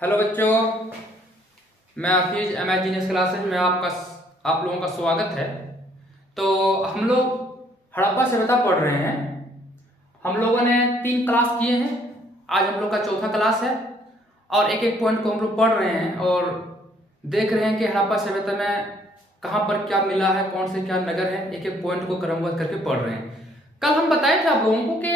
Hello बच्चों, मैं हाफिज इमेजिनस classes में आप लोगों का स्वागत है। तो हम लोग हड़प्पा सभ्यता पढ़ रहे हैं। हम लोगों ने 3 क्लास किए हैं। आज हम लोग का चौथा क्लास है और एक एक पॉइंट को हम लोग पढ़ रहे हैं और देख रहे हैं कि हड़प्पा सभ्यता में कहाँ पर क्या मिला है, कौन से क्या नगर है। एक एक पॉइंट को क्रमबद्ध करके पढ़ रहे हैं। कल हम बताए थे आप लोगों को कि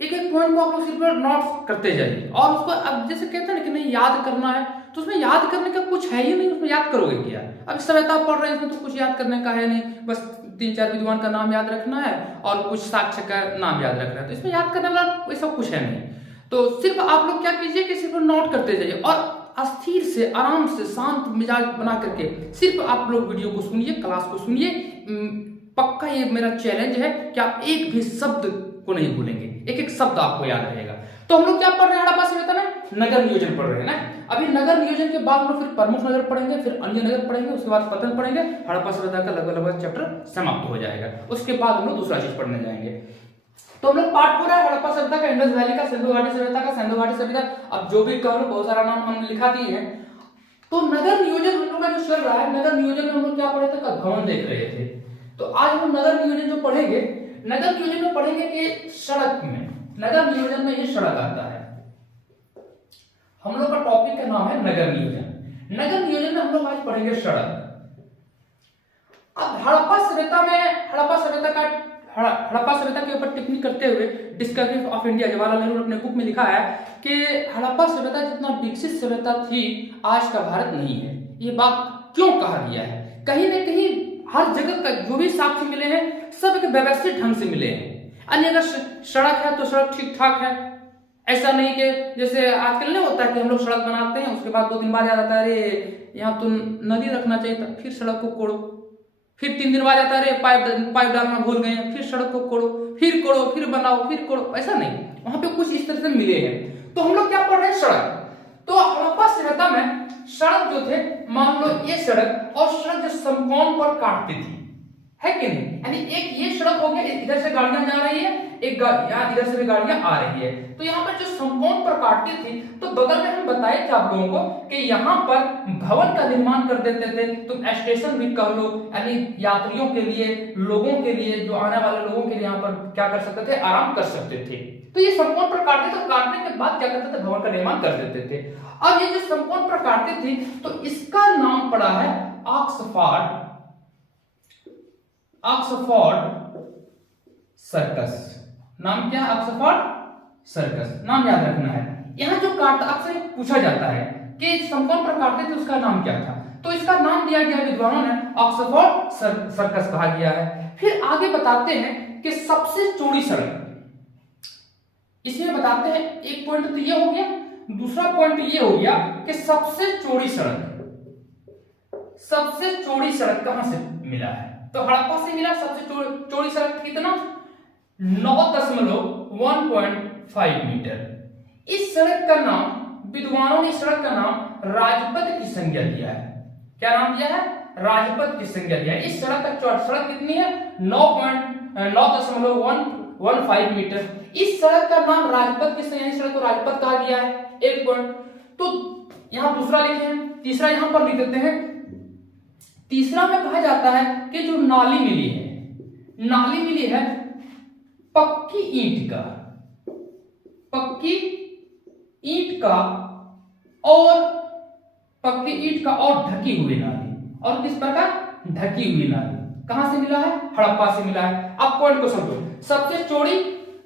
एक एक पॉइंट को आप लोग सिर्फ नोट करते जाइए और उसको अब जैसे कहते हैं ना कि नहीं याद करना है, तो उसमें याद करने का कुछ है ही नहीं। उसमें याद करोगे क्या? अब सभ्यता आप पढ़ रहे हैं, इसमें तो कुछ याद करने का है नहीं। बस 3-4 विद्वान का नाम याद रखना है और कुछ साक्ष्य का नाम याद रखना है। तो इसमें याद करने वाला वैसा कुछ है नहीं। तो सिर्फ आप लोग क्या कीजिए कि सिर्फ नोट करते जाइए और अस्थिर से, आराम से, शांत मिजाज बना करके सिर्फ आप लोग वीडियो को सुनिए, क्लास को सुनिए। पक्का ये मेरा चैलेंज है कि आप एक भी शब्द को नहीं भूलेंगे, एक एक शब्द आपको याद रहेगा। तो हम लोग क्या पढ़ रहे हैं हड़प्पा सभ्यता में? नगर नियोजन पढ़ रहे हैं ना। अभी नगर नियोजन के बाद हम लोग फिर प्रमुख नगर पढ़ेंगे, फिर अन्य नगर पढ़ेंगे, उसके बाद पतन पढ़ेंगे। हड़प्पा सभ्यता का लगभग चैप्टर समाप्त हो जाएगा। उसके बाद हम लोग दूसरा चीज पढ़ने जाएंगे। तो हम लोग पार्ट पूरा है हड़प्पा सभ्यता का, इंडस वैली का, सिंधु घाटी सभ्यता का, सिंधु घाटी सभ्यता, अब जो भी कहो बहुत सारा नाम हमने लिखा दिए हैं। तो नगर नियोजन हम लोग का जो चल रहा है, नगर नियोजन में हम लोग क्या पढ़े थे? कल भवन देख रहे थे। तो आज हम नगर नियोजन जो पढ़ेंगे, नगर नियोजन में पढ़ेंगे कि सड़क में, नगर नियोजन में ये सड़क आता है। हम लोग का टॉपिक का नाम है नगर नियोजन। नगर नियोजन में हम लोग आज पढ़ेंगे सड़क। अब हड़प्पा सभ्यता में, हड़प्पा सभ्यता के ऊपर टिप्पणी करते हुए discovery of India Jawaharlal Nehru ने अपने बुक में लिखा है कि हड़प्पा सभ्यता जितना विकसित सभ्यता थी आज का भारत नहीं है। ये बात क्यों कहा गया है? कहीं ना कहीं हर जगह का जो भी साक्ष्य मिले हैं सब एक व्यवस्थित ढंग से मिले हैं। अन्य अगर सड़क है तो सड़क ठीक ठाक है। ऐसा नहीं कि जैसे आजकल नहीं होता कि हम लोग सड़क बनाते हैं, उसके बाद 2 दिन बाद याद आता है अरे यहाँ तो नदी रखना चाहिए था, फिर सड़क को कोड़ो। फिर 3 दिन बाद आता है अरे पाइप डालना भूल गए, फिर सड़क को कोड़ो, फिर बनाओ, फिर कोड़ो। ऐसा नहीं, वहां पे कुछ इस तरह से मिले हैं। तो हम लोग क्या पढ़ रहे हैं? सड़क। तो हड़प्पा सभ्यता में सड़क जो थे, मान लो ये सड़क, और सड़क जो समकोण पर काटती थी, है कि नहीं? यानी एक ये सड़क हो गया, इधर से गाड़ियां जा रही है, एक यहाँ इधर से भी गाड़ियां आ रही है। तो यहाँ पर जो समकोण पर काटती थी, तो बगल में हम बताए थे आप लोगों को कि यहाँ पर भवन का निर्माण कर देते थे। तुम स्टेशन भी कह लो, यानी यात्रियों के लिए, लोगों के लिए, जो आने वाले लोगों के लिए यहाँ पर क्या कर सकते थे? आराम कर सकते थे। तो ये समकोण पर काटते, तो काटने के बाद क्या करते थे? भवन का निर्माण कर देते थे। अब ये जो समकोण पर काटती थी, तो इसका नाम पड़ा है ऑक्सफोर्ड सर्कस। नाम क्या है? Oxford circus. नाम याद रखना है। यहां जो काटता, अक्सर पूछा जाता है कि समकोण पर काटते थे उसका नाम क्या था, तो इसका नाम दिया गया विद्वानों ने ऑक्सफोर्ड सर्कस कहा गया है। फिर आगे बताते हैं कि सबसे चौड़ी सड़क, इसमें बताते हैं एक पॉइंट तो ये हो गया, दूसरा पॉइंट ये हो गया कि सबसे चौड़ी सड़क कहां से मिला है? तो हड़प्पा से मिला। सबसे चौड़ी सड़क कितना? 9.1.5 मीटर। इस सड़क का नाम, विद्वानों ने इस सड़क का नाम राजपथ की संज्ञा दिया है। क्या नाम दिया है? राजपथ की संज्ञा दिया है। इस सड़क का सड़क कितनी है? 9.1.5 मीटर। इस सड़क का नाम राजपथ की संज्ञा, इस सड़क को राजपथ कहा गया है। एक पॉइंट तो यहां दूसरा लिखे हैं, तीसरा यहां पर लिख देते हैं। तीसरा में कहा जाता है कि जो नाली मिली है पक्की ईंट का और ढकी हुई नाली। और किस प्रकार? ढकी हुई नाली। कहां से मिला है? हड़प्पा से मिला है। अब पॉइंट को समझो। सबसे चौड़ी,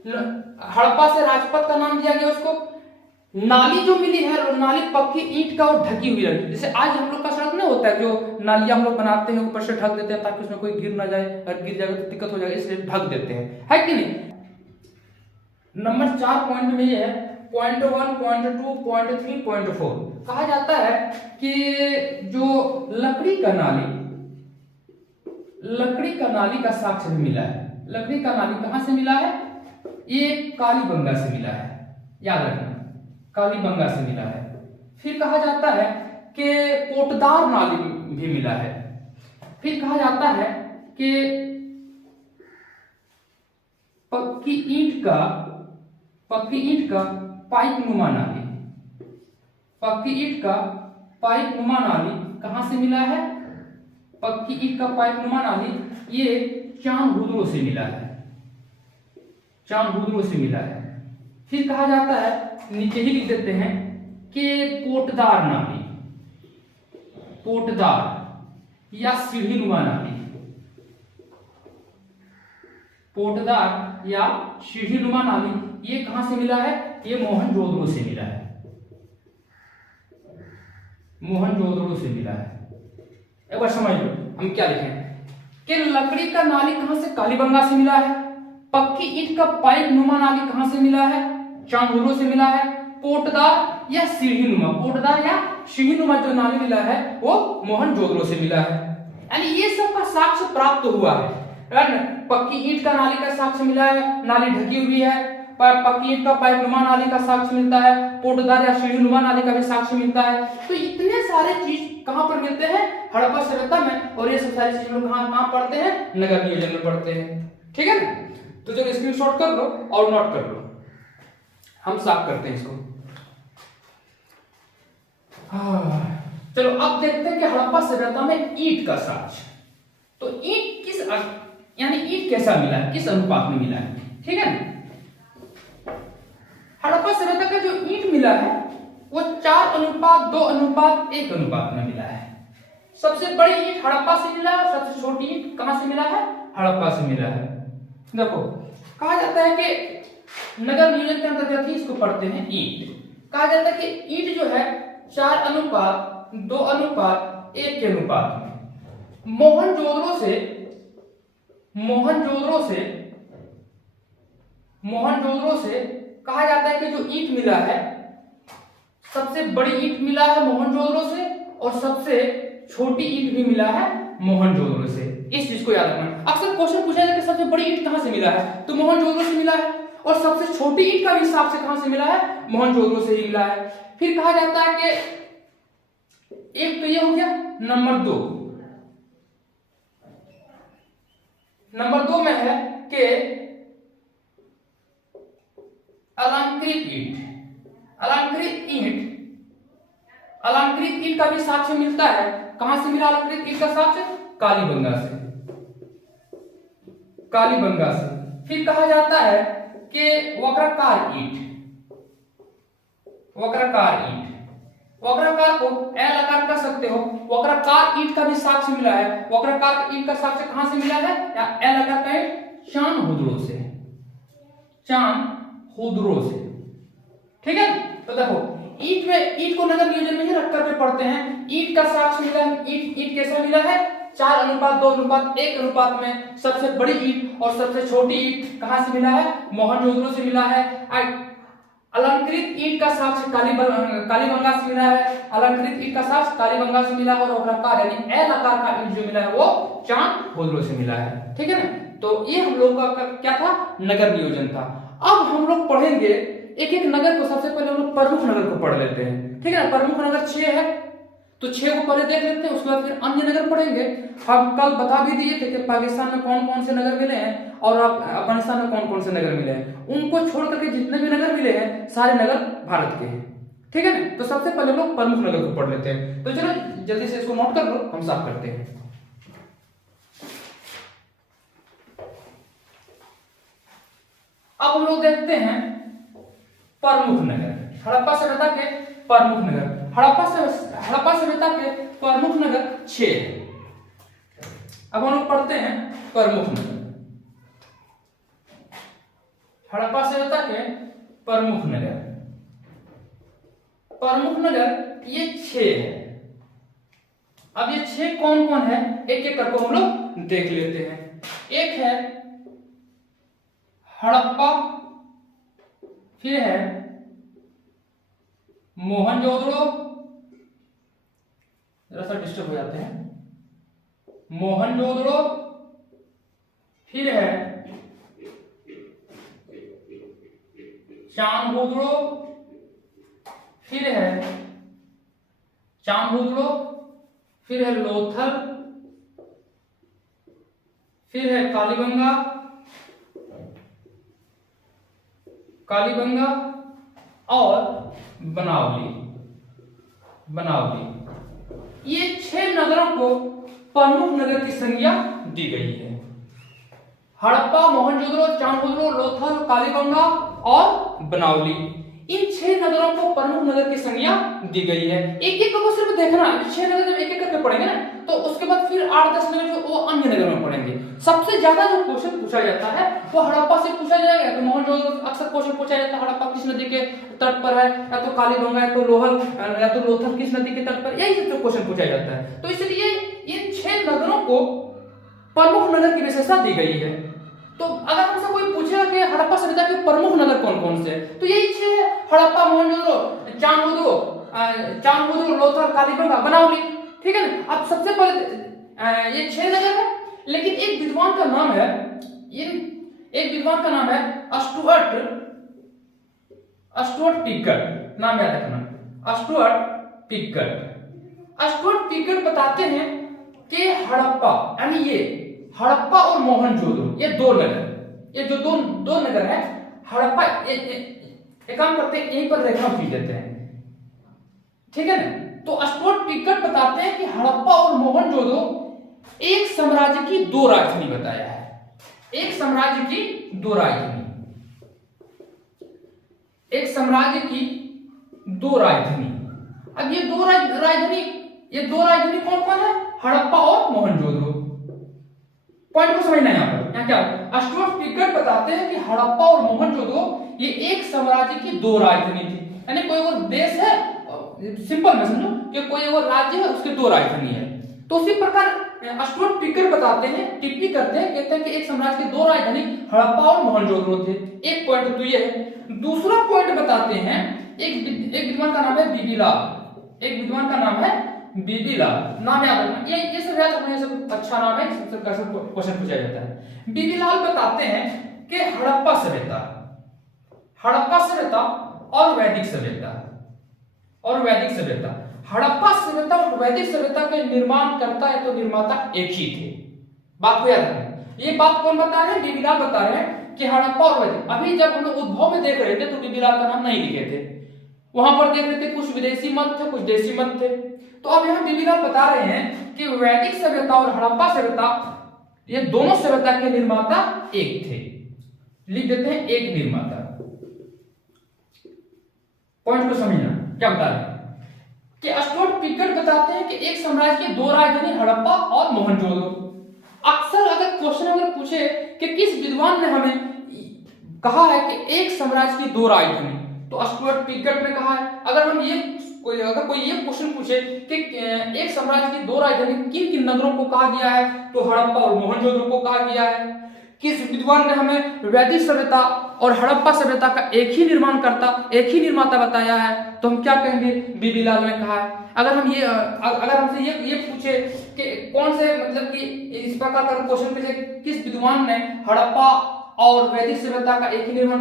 हड़प्पा से राजपथ का नाम दिया गया उसको। नाली जो मिली है, नाली पक्की ईंट का और ढकी हुई है। जैसे आज हम लोग का सड़क नहीं होता है, जो नालियां हम लोग बनाते हैं ऊपर से ढक देते हैं ताकि उसमें कोई गिर ना जाए, अगर गिर जाएगा तो दिक्कत हो जाएगा, इसलिए ढक देते हैं, है कि नहीं? नंबर 4 पॉइंट में ये है, पॉइंट 1, पॉइंट 2, पॉइंट 3, पॉइंट 4। कहा जाता है कि जो लकड़ी का नाली का साक्ष्य भी मिला है। लकड़ी का नाली कहां से मिला है? ये कालीबंगा से मिला है, याद रखना, कालीबंगा से मिला है। फिर कहा जाता है कि पोटदार नाली भी मिला है। फिर कहा जाता है कि पक्की ईंट का पाइप नुमा नाली, पक्की ईंट का पाइप नुमा नाली कहां से मिला है? पक्की ईंट का पाइप नुमा नाली ये चांदहुदड़ो से मिला है, चांदहुदड़ो से मिला है। फिर कहा जाता है, नीचे ही लिख देते हैं कि पोटदार नाली, पोटदार या सीढ़ी नुमा नाली, पोटदार या सीढ़ी नुमा नाली ये कहां से मिला है? ये मोहनजोदड़ो से मिला है, मोहनजोदड़ो से मिला है। एक बार समझ लो हम क्या लिखें कि लकड़ी का नाली कहां से? कालीबंगा से मिला है। पक्की ईंट का पाइप नुमा नाली कहां से मिला है? चांदहुदड़ो से मिला है। पोटदार या सीढ़ी नुमा, पोटदार या सीढ़ी नुमा जो नाली मिला है वो मोहनजोदड़ो से मिला है। यानी ये सब का साक्ष्य प्राप्त हुआ है। पक्की ईंट का नाली का साक्ष्य मिला है, नाली ढकी हुई है। पक्की ईंट का पाइप नुमा नाली का साक्ष्य मिलता है, पोटदार या सीढ़ी नुमा नाली का भी साक्ष्य मिलता है। तो इतने सारे चीज कहां पर मिलते हैं? हड़प्पा सभ्यता में। और ये सब सारी चीज लोग कहां पढ़ते हैं? नगर नियोजन में पढ़ते हैं। ठीक है ना? तो चलो स्क्रीनशॉट कर लो और नोट कर लो, हम साफ करते हैं इसको। चलो अब देखते हैं कि हड़प्पा सभ्यता में ईंट का साक्ष्य। तो ईंट किस यानी ईंट कैसा मिला है, किस अनुपात में मिला है? ठीक है ना? हड़प्पा सभ्यता का जो ईंट मिला है वो 4:2:1 अनुपात में मिला है। सबसे बड़ी ईंट हड़प्पा से मिला है, सबसे छोटी ईंट कहां से मिला है? हड़प्पा से मिला है। देखो कहा जाता है कि नगर नियोजन के अंतर्गत ही इसको पढ़ते हैं ईंट। कहा जाता है कि ईंट जो है 4:2:1 के अनुपात में मोहनजोदड़ो से कहा जाता है कि जो ईंट मिला है, सबसे बड़ी ईंट मिला है मोहनजोदड़ो से और सबसे छोटी ईंट भी मिला है मोहनजोदड़ो से। इस चीज को याद रखना। अक्सर क्वेश्चन पूछा जाता है कि सबसे बड़ी ईंट कहां से मिला है, तो मोहनजोदड़ो से मिला है। और सबसे छोटी ईंट का भी हिसाब से कहां से मिला है? मोहनजोदड़ो से ही मिला है। फिर कहा जाता है कि एक तो ये हो गया। नंबर दो में है कि अलंकृत ईंट का भी साक्ष्य मिलता है। कहां से मिला अलंकृत ईंट का साक्ष्य? कालीबंगा से। फिर कहा जाता है कि वक्राकार को एल आकार कर सकते हो। वक्राकार ईंट का भी साक्ष्य मिला है। वक्राकार ईंट का साक्ष्य कहां से मिला है? या एल आकार का ईंट चांदहुदड़ो से, ठीक है। तो देखो ईंट को नगर नियोजन में ही रख करके पढ़ते हैं। ईंट का साक्ष्य मिला है। ईंट कैसा मिला है? 4:2:1 अनुपात में। सबसे बड़ी ईंट और सबसे छोटी ईंट कहां से मिला है? मोहनजोदड़ो से मिला है। अलंकृत ईंट का साक्ष्य कालीबंगा से मिला है। अलंकृत ईंट का साक्ष्य कालीबंगा से मिला है। और वक्राकार यानी एल आकार का ईंट जो मिला है वो चांदहुदड़ो से मिला है। ठीक है ना? तो ये हम लोग का क्या था? नगर नियोजन था। अब हम लोग पढ़ेंगे एक एक नगर को। सबसे पहले हम लोग प्रमुख नगर को पढ़ लेते हैं। ठीक है ना? प्रमुख नगर 6 है, तो 6 को पहले देख लेते हैं, उसके बाद फिर अन्य नगर पढ़ेंगे। हम कल बता भी दिए थे कि पाकिस्तान में कौन कौन से नगर मिले हैं और अफगानिस्तान में कौन कौन से नगर मिले हैं। उनको छोड़ करके जितने भी नगर मिले हैं सारे नगर भारत के हैं। ठीक है ना? तो सबसे पहले लोग प्रमुख नगर को पढ़ लेते हैं। तो चलो जल्दी से इसको नोट कर लो, हम साफ करते हैं। अब हम लोग देखते हैं प्रमुख नगर। हड़प्पा सभ्यता के प्रमुख नगर। हड़प्पा सभ्यता के प्रमुख नगर 6 है। अब हम लोग पढ़ते हैं प्रमुख नगर। हड़प्पा सभ्यता के प्रमुख नगर ये 6 है। अब ये 6 कौन कौन है एक एक करके हम लोग देख लेते हैं। एक है हड़प्पा, फिर है मोहनजोदड़ो, जरा सा डिस्टर्ब हो जाते हैं। मोहनजोदड़ो, फिर है चांदहुदड़ो, फिर है लोथल, फिर है कालीबंगा और बनावली। बनावली। ये 6 नगरों को प्रमुख नगर की संज्ञा दी गई है। हड़प्पा, मोहनजोदड़ो, चांगोदड़ो, लोथल, कालीबंगा और बनावली, इन 6 नगरों को प्रमुख नगर की संज्ञा दी गई है। एक एक को सिर्फ देखना, 6 नगर जब एक एक करके पढ़ेंगे ना तो उसके बाद फिर 8-10 नगर जो वो अन्य नगर में पढ़ेंगे। सबसे ज्यादा जो क्वेश्चन पूछा जाता है वो हड़प्पा से पूछा जाएगा। तो मोहनजोदड़ो अक्सर क्वेश्चन पूछा जाता है हड़प्पा किस नदी के तट पर है, या तो कालीबंगा, या तो लोहल, या तो लोथल किस नदी के तट पर, यही सब क्वेश्चन पूछा जाता है। तो इसलिए इन 6 नगरों को प्रमुख नगर की विशेषता दी गई है। तो अगर हमसे कोई पूछेगा कि हड़प्पा सभ्यता के प्रमुख नगर कौन कौन से, तो यही 6 हड़प्पा, मोहनजोदड़ो, चांगोदड़ो, लोथल, कालीबंगा, बनावली, ठीक है ना। अब सबसे पहले ये 6 नगर है, लेकिन एक विद्वान का नाम है, स्टुअर्ट पिकट, नाम याद रखना, स्टुअर्ट पिकट बताते हैं कि हड़प्पा, यानी ये हड़प्पा और मोहनजोदड़ो, ये 2 नगर, ये जो दो नगर है हड़प्पा, एक काम करते हैं यहीं पर रेखा खींच देते हैं, ठीक है ना। तो स्टुअर्ट पिकट बताते हैं कि हड़प्पा और मोहनजोदड़ो एक साम्राज्य की 2 राजधानी बताया है। एक साम्राज्य की 2 राजधानी, एक साम्राज्य की 2 राजधानी। अब ये 2 राजधानी कौन कौन है? हड़प्पा और मोहनजोदड़ो। पॉइंट को समझना है यहाँ पर, यहाँ क्या स्टुअर्ट पिकट बताते हैं कि हड़प्पा और मोहनजोदड़ो ये एक साम्राज्य की 2 राजधानी थी। यानी कोई वो देश है, सिंपल में समझो कि कोई वो राज्य है उसके 2 राजधानी है। तो उसी प्रकार स्टुअर्ट पिकट बताते हैं, टिप्पणी करते हैं, कहते हैं कि एक साम्राज्य की 2 राजधानी हड़प्पा और मोहनजोदड़ो थे। एक पॉइंट तो ये है। दूसरा पॉइंट बताते हैं, एक विद्वान का नाम है बीबीलाल, एक विद्वान का नाम है बीबीलाल, नाम याद रखना, ये सब याद रखना, ये सब अच्छा नाम है, सबसे क्वेश्चन पूछा जाता है। बीबीलाल बताते हैं कि हड़प्पा सभ्यता और वैदिक सभ्यता, हड़प्पा सभ्यता और वैदिक सभ्यता के निर्माण करता है तो निर्माता एक ही थे। बात को याद रखना। ये बात कौन बता रहे हैं? बीबीलाल बता रहे हैं कि हड़प्पा और वैदिक। अभी जब हम लोग उद्भव में देख रहे थे तो बीबीलाल का नाम नहीं लिखे थे, वहां पर देख रहे थे कुछ विदेशी मत थे, कुछ देशी मत थे। तो अब यहाँ बीबीलाल बता रहे हैं कि वैदिक सभ्यता और हड़प्पा सभ्यता, ये दोनों सभ्यता के निर्माता एक थे। लिख देते हैं एक निर्माता। पॉइंट को समझना, क्या बता रहे हैं कि स्टुअर्ट पिकट बताते हैं कि एक साम्राज्य की 2 राजधानी हड़प्पा और मोहनजोदड़ो। अक्सर अगर क्वेश्चन अगर पूछे कि किस विद्वान ने हमें कहा है कि एक साम्राज्य की 2 राजधानी, तो स्टुअर्ट पिकट ने कहा है। अगर कोई ये क्वेश्चन पूछे कि एक साम्राज्य की 2 राजधानी किन किन नगरों को कहा गया है, तो हड़प्पा और मोहनजोदड़ो को कहा गया है। किस विद्वान ने हमें वैदिक सभ्यता और हड़प्पा सभ्यता का एक ही निर्माता बताया है, तो हम क्या कहेंगे? बीबीलाल ने कहा है। अगर हमसे ये पूछे कि कौन से, मतलब कि इस प्रकार का क्वेश्चन पूछे किस विद्वान ने हड़प्पा और वैदिक सभ्यता का एक ही निर्माण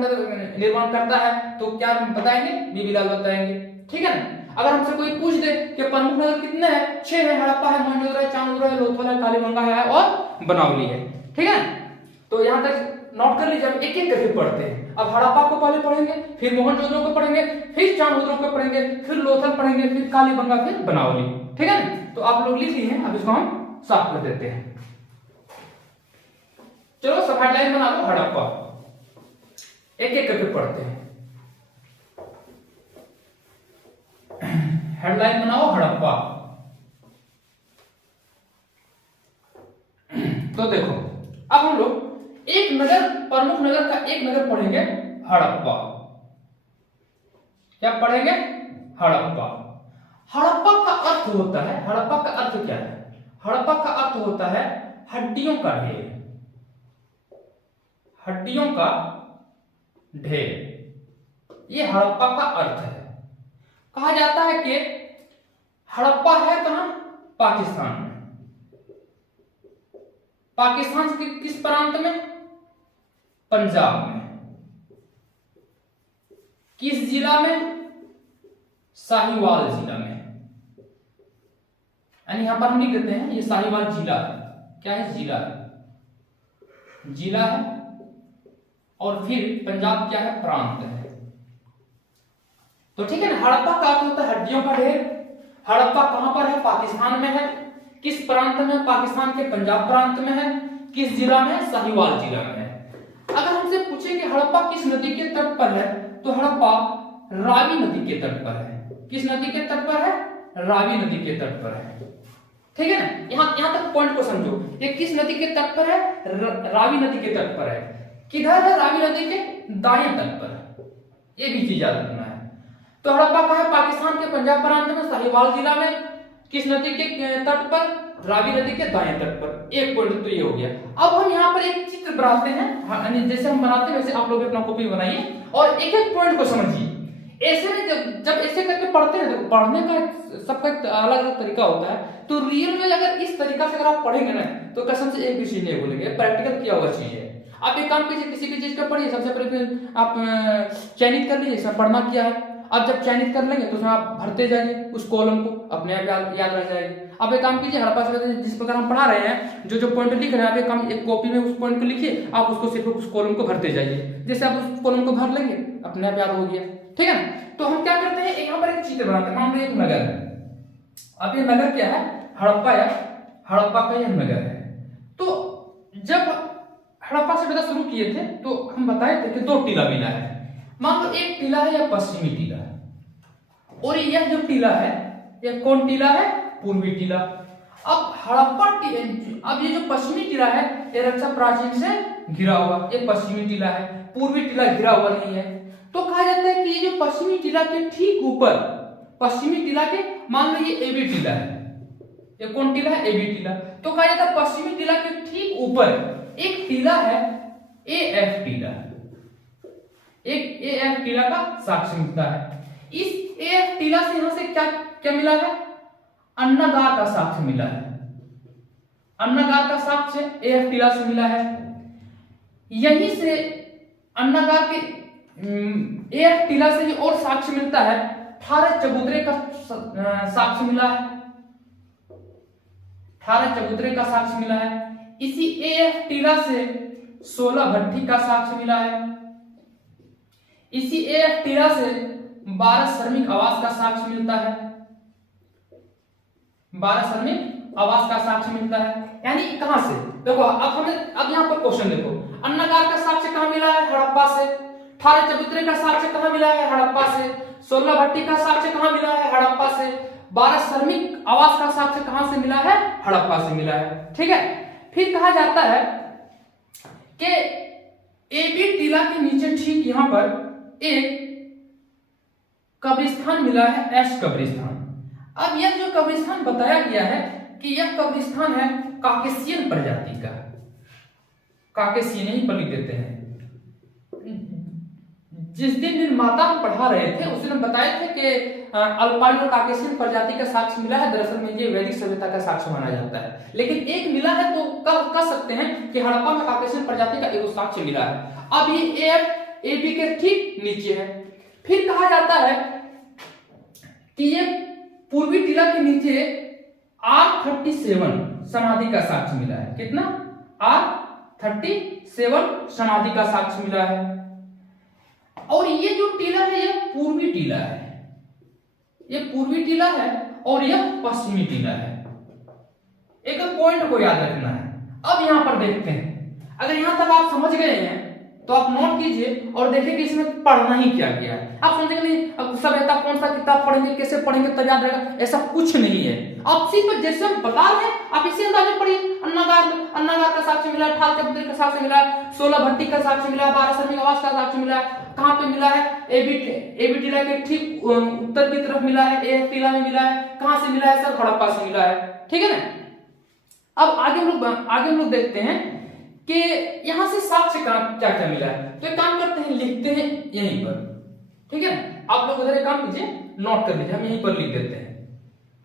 करता है, तो क्या हम बताएंगे? बीबीलाल बताएंगे, ठीक है ना। अगर हमसे कोई पूछ दे कि प्रमुख नगर कितने हैं? 6 है, हड़प्पा है, मोहनजोदड़ो है, चांगोदड़ो है, लोथल है, कालीबंगा है और बनावली है, ठीक है। तो यहाँ तक नोट कर लीजिए, एक एक करके पढ़ते हैं। अब हड़प्पा को पहले पढ़ेंगे, फिर मोहनजोदड़ो को पढ़ेंगे, फिर चांगोदड़ो को पढ़ेंगे, फिर लोथल पढ़ेंगे, फिर कालीबंगा, फिर बनावली, ठीक है ना। तो आप लोग लिख लिए हैं, अब इसको हम साफ कर देते हैं। चलो सब हेडलाइन बना लो हड़प्पा, एक एक करके पढ़ते हैं। हेडलाइन बनाओ हड़प्पा। तो देखो, अब हम लोग एक नगर, प्रमुख नगर का एक नगर पढ़ेंगे, हड़प्पा। क्या पढ़ेंगे? हड़प्पा। हड़प्पा का अर्थ होता है, हड़प्पा का अर्थ क्या है? हड़प्पा का अर्थ होता है हड्डियों का ढेर, हड्डियों का ढेर, ये हड़प्पा का अर्थ है। कहा जाता है कि हड़प्पा है कहां? पाकिस्तान में। पाकिस्तान के किस प्रांत में? पंजाब में। किस जिला में? साहिवाल जिला में। यानी यहां पर हम लिख देते हैं ये साहिवाल जिला है। क्या है? जिला है, जिला है। और फिर पंजाब क्या है? प्रांत है। तो ठीक है ना। हड़प्पा का अर्थ होता है हड्डियों का ढेर, हड़प्पा कहां पर है? पाकिस्तान में है। किस प्रांत में? पाकिस्तान के पंजाब प्रांत में है। किस जिला में? साहिवाल जिला में है। अगर हमसे पूछे कि हड़प्पा किस नदी के तट पर है, तो हड़प्पा रावी नदी के तट पर है। किस नदी के तट पर है? रावी नदी के तट पर है। ठीक है ना, यहां तक पॉइंट को समझो। ये किस नदी के तट पर है? रावी नदी के तट पर है। किधर है? रावी नदी के दाएं तट पर है। ये भी चीज याद रखना है। तो हड़प्पा कहां है? पाकिस्तान के पंजाब प्रांत में, साहिवाल जिला में। किस नदी के तट पर? रावी नदी के दाएं तट पर। एक पॉइंट तो ये हो गया। अब हम यहाँ पर एक चित्र बनाते हैं, जैसे हम बनाते हैं वैसे आप लोग अपना कॉपी बनाइए और एक एक पॉइंट को समझिए। ऐसे में जब ऐसे करके पढ़ते हैं तो पढ़ने का सबका अलग अलग तरीका होता है। तो रियल में अगर इस तरीका से अगर आप पढ़ेंगे ना तो कसम से एक भी चीज नहीं भूलेंगे। प्रैक्टिकल किया हुआ चीज है। आप एक काम कीजिए, किसी भी चीज का पढ़िए, सबसे पहले आप चयनित कर लीजिए इसमें पढ़ना क्या है। अब जब चयनित कर लेंगे तो उसमें आप भरते जाइए उस कॉलम को, अपने आप याद रह जाएगी। अब एक काम कीजिए, हड़प्पा सभ्यता जिस प्रकार हम पढ़ा रहे हैं, जो पॉइंट लिख रहे हैं, आप एक काम एक कॉपी में उस पॉइंट को लिखिए, आप उसको सिर्फ उस कॉलम को भरते जाइए। जैसे आप उस कॉलम को भर लेंगे अपने आप याद हो गया। ठीक है ना। तो हम क्या करते हैं, यहाँ पर एक चित्र बनाते हैं। मान लो एक नगर है। अब ये नगर क्या है? हड़प्पा या हड़प्पा का यह नगर है। तो जब हड़प्पा सभ्यता शुरू किए थे तो हम बताए थे कि दो टीला मिला है। मान लो एक टीला है या पश्चिमी टीला है, और यह जो टीला है यह कौन टीला है? पूर्वी टीला। अब हड़प्पा अब ये जो पश्चिमी टीला है ये रक्षा प्राचीर से घिरा हुआ, ये पश्चिमी टीला है। पूर्वी टीला घिरा हुआ नहीं है। तो कहा जाता है कि ये जो पश्चिमी टीला के ठीक ऊपर, पश्चिमी टीला के, मान लो ये एबी टीला है, ये कौन टीला है? एबी टीला। तो कहा जाता है पश्चिमी टीला के ठीक ऊपर एक टीला है एएफ टीला। एक एएफ टीला का साक्ष्य मिलता है। इस एएफ टीला से यहां से क्या क्या मिला है? अन्नागार का साक्ष्य मिला है। अन्नागार का साक्ष्य एएफ टीला से मिला है। यहीं से अन्नागार के एएफ टीला से ही और साक्ष्य मिलता है, ठारे चबूतरे का साक्ष्य मिला है। ठारे चबूतरे का साक्ष्य मिला है। इसी एएफ टीला से 16 भट्टी का साक्ष्य मिला है। इसी एएफ टीला से 12 श्रमिक आवास का साक्ष्य मिलता है। 12 श्रमिक आवास का साक्ष्य मिलता है। यानी कहां से? देखो अब यहां पर क्वेश्चन देखो, अन्नागार का साक्ष्य कहां मिला है? हड़प्पा से। ठारे चबूतरे का साक्ष्य कहां मिला है? हड़प्पा से। 16 भट्टी का साक्ष्य कहां मिला है? हड़प्पा से। 12 श्रमिक आवास का साक्ष्य कहां से मिला है? हड़प्पा से मिला है। ठीक है। फिर कहा जाता है कि एबी टीला के नीचे ठीक यहां पर एक कब्रिस्तान मिला है, एश कब्रिस्तान। अब यह जो कब्रिस्तान बताया गया है कि यह कब्रिस्तान है काकेशियन प्रजाति का। काकेशियन ही पर लिख देते हैं। जिस दिन निर्माता हम पढ़ा रहे थे उस दिन हम बताए थे कि अल्पाइन और काकेशियन प्रजाति का साक्ष्य मिला है। दरअसल में ये वैदिक सभ्यता का साक्ष्य माना जाता है, लेकिन एक मिला है तो कह सकते हैं कि हड़प्पा में काकेशियन प्रजाति का एक साक्ष्य मिला है। अब ये एफ एबी के ठीक नीचे है। फिर कहा जाता है कि ये पूर्वी टीला के नीचे R37 समाधि का साक्ष्य मिला है। कितना? R37 समाधि का साक्ष्य मिला है। और ये जो टीला है यह पूर्वी टीला है। ये पूर्वी टीला है और यह पश्चिमी टीला है। एक पॉइंट को याद रखना है। अब यहां पर देखते हैं, अगर यहां तक आप समझ गए हैं तो आप नोट कीजिए और देखिए कि इसमें पढ़ना ही क्या गया है। आप समझेंगे नहीं अब सभ्यता कौन सा किताब पढ़ेंगे, कैसे पढ़ेंगे तब याद रहेगा, ऐसा कुछ नहीं है। आप सिर्फ जैसे हम बता रहे हैं आप इसी अंदाज में पढ़िए। अन्नागार का साक्ष्य मिला है, ठाल चबूतरे का साक्ष्य मिला है, 16 भट्टी का साक्ष्य मिला है, 12 श्रमिक आवास का साक्ष्य मिला है। कहां पे मिला है? एबी टीला के ठीक उत्तर की तरफ मिला है, एएफ टीला में मिला है। कहां से मिला है? सर हड़प्पा से मिला है। ठीक है ना। अब आगे हम लोग देखते हैं कि यहां से साक्ष्य क्या क्या मिला है। तो एक काम करते हैं, लिखते हैं यहीं पर। ठीक है, आप लोग उधर एक काम कीजिए, नोट कर लीजिए, हम यहीं पर लिख देते हैं।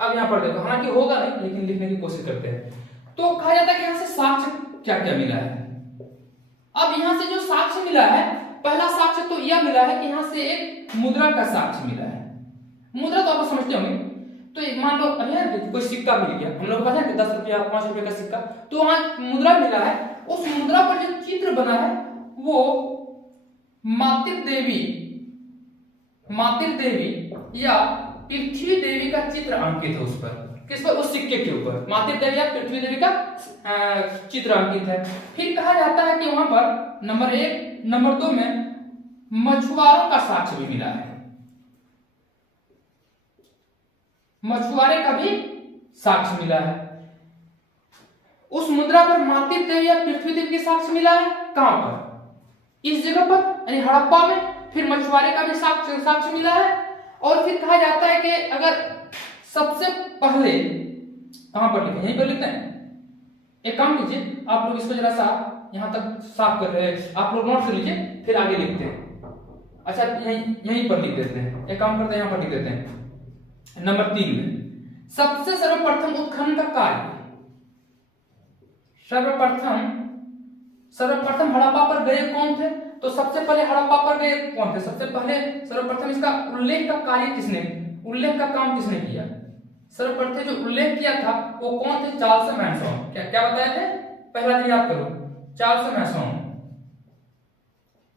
अब यहां पर देखो, हालांकि होगा नहीं लेकिन लिखने की कोशिश करते हैं। तो कहा जाता है कि यहां से साक्ष्य क्या क्या मिला है। अब यहां से जो साक्ष्य मिला है, पहला साक्ष्य तो यह मिला है कि यहां से एक मुद्रा का साक्ष्य मिला है। मुद्रा तो आप समझते होंगे। तो मान लो अभी कोई सिक्का मिल गया, हम लोग पता है कि 10 रुपया 5 रुपए का सिक्का, तो वहां मुद्रा मिला है। उस मुद्रा पर जो चित्र बना है वो मातृ देवी या पृथ्वी देवी का चित्र अंकित है उस पर। किस पर? उस सिक्के के ऊपर मातृ देवी या पृथ्वी देवी का चित्र अंकित है। फिर कहा जाता है कि वहां पर नंबर 1 नंबर 2 में मछुआरों का साक्ष्य भी मिला है। मछुआरे का भी साक्ष्य मिला है। उस मुद्रा पर मातृ देवी या पृथ्वी देवी के साक्ष्य मिला है। कहां पर? इस जगह पर यानी हड़प्पा में। फिर मछुआरे का भी साक्ष्य मिला है। और फिर कहा जाता है कि अगर सबसे पहले कहां पर लिखें? यहीं पर लिखते हैं। एक काम कीजिए, आप लोग इसको जरा सा यहां तक साफ कर रहे हैं, आप लोग नोट कर लीजिए, फिर आगे लिखते हैं। अच्छा यहीं पर लिख देते हैं। एक काम करते हैं, यहां पर लिख देते हैं। नंबर 3 में सबसे सर्वप्रथम उत्खनन का कार्य, सर्वप्रथम हड़प्पा पर गए कौन थे? तो सबसे पहले हड़प्पा पर गए कौन थे? सबसे पहले सर्वप्रथम इसका उल्लेख का कार्य किसने, उल्लेख का काम किसने किया? सर्वप्रथम जो उल्लेख किया था वो कौन थे? Charles Mason. क्या बताए थे? पहला दिन याद करो, चार्ल्स मैसॉन।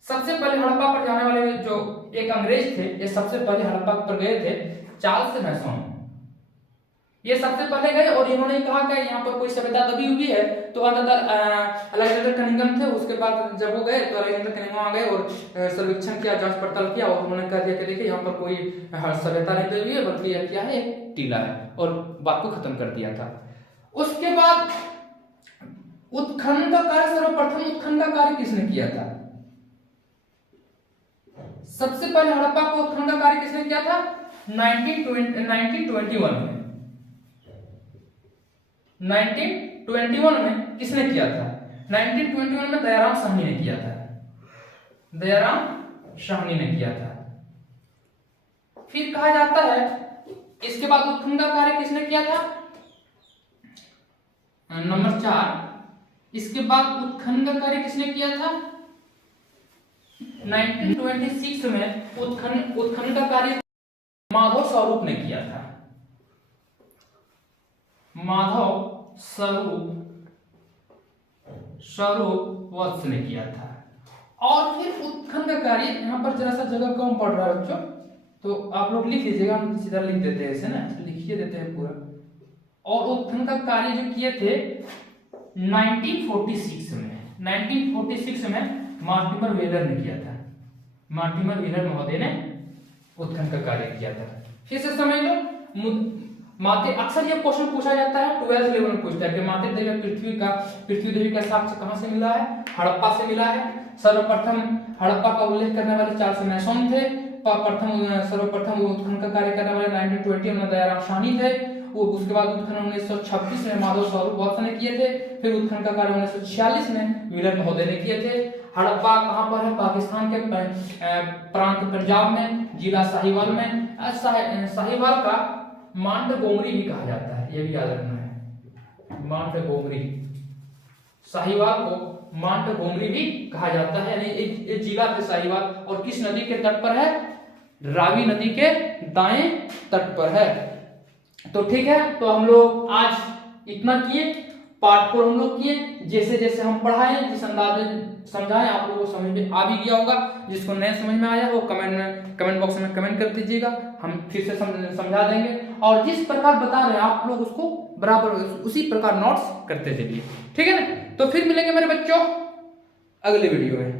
सबसे पहले हड़प्पा पर जाने वाले जो एक अंग्रेज थे, ये सबसे पहले हड़प्पा पर गए थे, चार्ल्स मैसॉन। ये सबसे पहले गए और इन्होंने कहा कि यहाँ पर कोई सभ्यता दबी हुई है। तो अंततः अलेक्जेंडर कनिंघम थे, उसके बाद जब वो गए तो अलेक्जेंडर कनिंघम आ गए और सर्वेक्षण किया, जांच पड़ताल किया और उन्होंने कह दिया कि देखिए यहाँ पर कोई सभ्यता नहीं दबी है, बल्कि यह क्या है, एक टीला है, और बात को खत्म कर दिया था। उसके बाद उत्खनन का कार्य, सर्वप्रथम उत्खनन का कार्य किसने किया था? सबसे पहले हड़प्पा को उत्खनन का कार्य किसने किया था? 1921 में। 1921 में किसने किया था? 1921 में दयाराम साहनी ने किया था। दयाराम साहनी ने किया था। फिर कहा जाता है इसके बाद उत्खनन का कार्य किसने किया था? नंबर 4, इसके बाद उत्खनन का कार्य किसने किया था? 1926 में उत्खनन का कार्य माधव स्वरूप ने किया था। माधव स्वरूप वत्स ने किया था। और फिर उत्खनन का कार्य, यहाँ पर जरा सा जगह कम पड़ रहा है बच्चों, तो आप लोग लिख लीजिएगा, हम सीधा लिख देते हैं ऐसे ना, लिखिए देते हैं पूरा। और उत्खनन का कार्य जो किए थे 1946 में, 1946 में मार्टिमर व्हीलर ने किया था। मार्टिमर व्हीलर महोदय ने उत्खनन का कार्य किया था। फिर से समझ लो, मातृ, अक्सर ये क्वेश्चन पूछा जाता है, 12th लेवल में पूछता है कि मातृ देवी पृथ्वी देवी का साक्ष्य कहां से मिला है? हड़प्पा से मिला है। सर्वप्रथम हड़प्पा का उल्लेख करने वाले चार्ल्स मैसॉन थे। सर्वप्रथम उत्खनन का कार्य करने वाले 1920 में दयाराम साहनी थे। वो उसके बाद उत्खनन 1926 में माधव स्वरूप वत्स ने किए थे। फिर उत्खनन का कार्य 1946 में व्हीलर महोदय ने किए थे। हड़प्पा कहां पर है? पाकिस्तान के प्रांत पंजाब में, जिला साहिवाल में। साहिवाल का मांडगोमरी भी कहा जाता है, यह भी याद रखना है। मांडगोमरी, साहिवाल को मांडगोमरी भी कहा जाता है, यानी एक जिला थे साहिवाल। और किस नदी के तट पर है? रावी नदी के दाएं तट पर है। तो ठीक है, तो हम लोग आज इतना किए, पार्ट 4 हम लोग किए। जैसे जैसे हम पढ़ाए, जिस अंदाज में समझाएं, आप लोगों को समझ में आ भी गया होगा। जिसको नहीं समझ में आया वो कमेंट बॉक्स में कमेंट कर दीजिएगा, हम फिर से समझा देंगे। और जिस प्रकार बता रहे हैं आप लोग उसको बराबर उसी प्रकार नोट्स करते चलिए, ठीक है ना। तो फिर मिलेंगे मेरे बच्चों अगले वीडियो में।